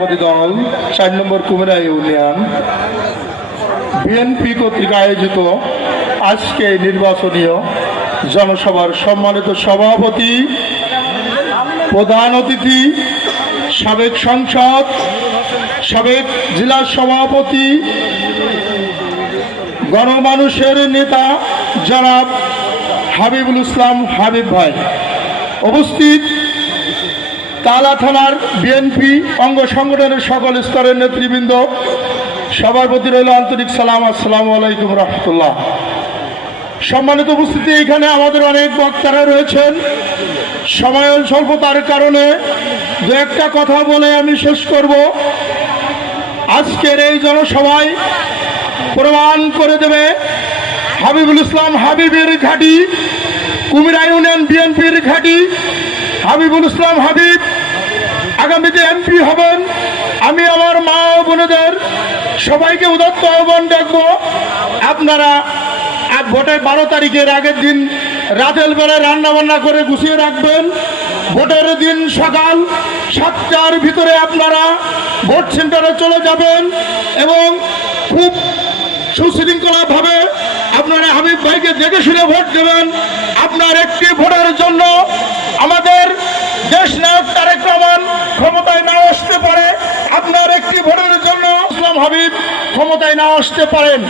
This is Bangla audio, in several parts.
দল 4 নম্বর কুমিরা ইউনিয়ন বিএনপি কর্তৃক আয়োজিত আজকে নির্বাচনীয় জনসভার সম্মানিত সভাপতি, প্রধান অতিথি, সাবেক সংসদ, সাবেক জেলা সভাপতি, গণমানুষের নেতা জনাব হাবিবুল ইসলাম হাবিব ভাই, উপস্থিত তালা থানার বিএনপি অঙ্গ সংগঠনের সকল স্তরের নেতৃবৃন্দ, সবার প্রতি রইল আন্তরিক সালাম। আসসালামু আলাইকুম রহমতুল্লাহ। সম্মানিত উপস্থিতি, এখানে আমাদের অনেক বক্তারা রয়েছেন। সময়ের স্বল্পতার কারণে দু একটা কথা বলে আমি শেষ করব। আজকের এই জনসভায় প্রমাণ করে দেবে হাবিবুল ইসলাম হাবিবের ঘাঁটি, কুমিরা ইউনিয়ন বিএনপির ঘাঁটি। হাবিবুল ইসলাম হাবিব আগামীতে এমপি হবেন। আমি আমার মা ও বোনেদের সবাইকে উদাত্ত আহ্বান রাখবো, আপনারা ভোটের 12 তারিখের আগের দিন রাতের বেলায় রান্না বান্না করে গুছিয়ে রাখবেন। ভোটের দিন সকাল 7টার ভিতরে আপনারা ভোট সেন্টারে চলে যাবেন এবং খুব সুশৃঙ্খলাভাবে আপনারা হাবিব ভাইকে দেখে শুনে ভোট দেবেন। আপনার একটি ভোটের জন্য আমাদের দেশ নায়ক তারেক রহমান ক্ষমতায় না আসতে পারে, আপনার একটি ভোটের জন্য ইসলাম হাবিব ক্ষমতায় না আসতে পারেন।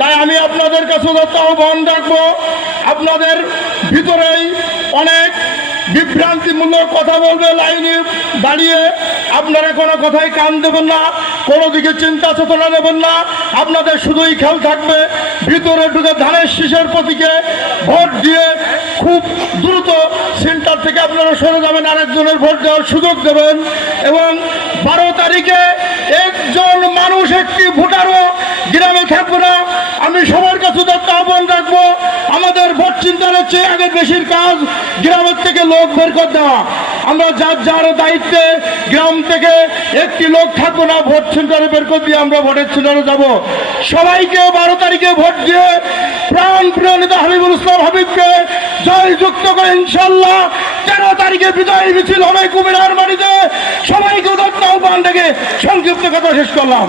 তাই আমি আপনাদের কাছে আহ্বান রাখবো, আপনাদের ভিতরেই অনেক বিভ্রান্তিমূলক কথা বলবে, লাইনে দাঁড়িয়ে আপনারা কোনো কথায় কান দেবেন না, কোনো দিকে চিন্তা চেতনা নেবেন না। আপনাদের শুধুই খেয়াল থাকবে ভিতরে ঢুকে ধানের শীষের প্রতীকে ভোট দিয়ে খুব দ্রুত সেন্টার থেকে আপনারা সরে যাবেন, আরেকজনের ভোট দেওয়ার সুযোগ দেবেন। এবং 12 তারিখে একজন মানুষ, একটি ভোটারও গ্রামে থাকবে না। আমি সবার কাছে আহ্বান রাখবো, আমাদের ভোট চিন্তার চেয়ে আগে বেশির কাজ গ্রামের থেকে লোক বের করে দেওয়া। আমরা যার যার দায়িত্বে গ্রাম থেকে একটি লোক থাকবো না, ভোট সেন্টারে বের করে দিয়ে আমরা ভোটের সেন্টারে যাব। সবাইকে 12 তারিখে ভোট দিয়ে প্রাণ প্রিয় নেতা হাবিবুল ইসলাম হাবিবকে জয়যুক্ত করে ইনশাল্লাহ 13 তারিখে বিজয় মিছিল হবে কুমিরার বাড়িতে। সবাইকে উদাত্ত আহ্বান রেখে সংক্ষিপ্ত কথা শেষ করলাম।